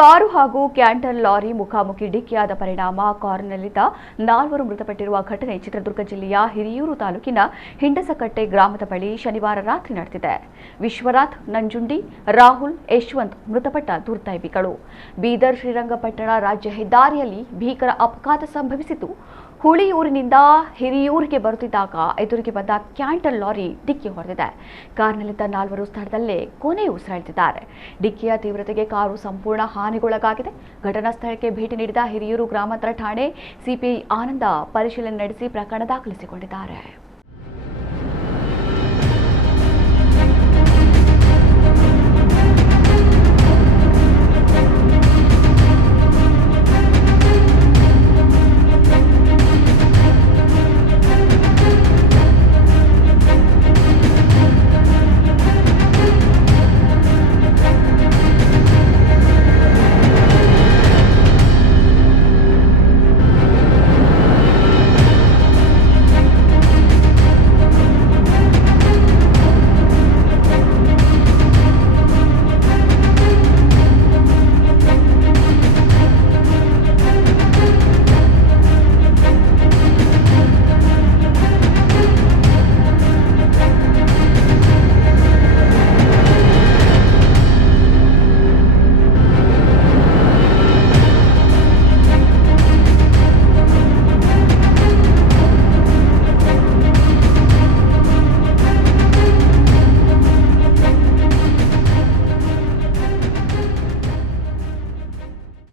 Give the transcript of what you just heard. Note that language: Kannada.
ಕಾರು ಹಾಗೂ ಕ್ಯಾಂಟರ್ ಲಾರಿ ಮುಖಾಮುಖಿ ಡಿಕ್ಕಿಯಾದ ಪರಿಣಾಮ ಕಾರಿನಲ್ಲಿದ್ದ 4 ಮೃತಪಟ್ಟಿರುವ ಘಟನೆ ಚಿತ್ರದುರ್ಗ ಜಿಲ್ಲೆಯ ಹಿರಿಯೂರು ತಾಲೂಕಿನ ಹಿಂಡಸಕಟ್ಟೆ ಗ್ರಾಮದ ಬಳಿ ಶನಿವಾರ ರಾತ್ರಿ ನಡೆದಿದೆ. ವಿಶ್ವನಾಥ್, ನಂಜುಂಡಿ, ರಾಹುಲ್, ಯಶವಂತ್ ಮೃತಪಟ್ಟ ದುರ್ದೈವಿಗಳು. ಬೀದರ್ ಶ್ರೀರಂಗಪಟ್ಟಣ ರಾಜ್ಯ ಹೆದ್ದಾರಿಯಲ್ಲಿ ಭೀಕರ ಅಪಘಾತ ಸಂಭವಿಸಿತು. ಹುಳಿಯೂರಿನಿಂದ ಹಿರಿಯೂರಿಗೆ ಬರುತ್ತಿದ್ದಾಗ ಎದುರಿಗೆ ಬಂದ ಕ್ಯಾಂಟರ್ ಲಾರಿ ಡಿಕ್ಕಿ ಹೊಡೆದಿದೆ. ಕಾರಿನಲ್ಲಿದ್ದ 4 ಸ್ಥಳದಲ್ಲೇ ಕೊನೆ ಉಸಿರೆಳೆದಿದ್ದಾರೆ. ಡಿಕ್ಕಿಯ ತೀವ್ರತೆಗೆ ಕಾರು ಸಂಪೂರ್ಣ ಹಾನಿಗೊಳಗಾಗಿದೆ. ಘಟನಾ ಸ್ಥಳಕ್ಕೆ ಭೇಟಿ ನೀಡಿದ ಹಿರಿಯೂರು ಗ್ರಾಮಾಂತರ ಠಾಣೆ ಸಿಪಿಐ ಆನಂದ ಪರಿಶೀಲನೆ ನಡೆಸಿ ಪ್ರಕರಣ ದಾಖಲಿಸಿಕೊಂಡಿದ್ದಾರೆ.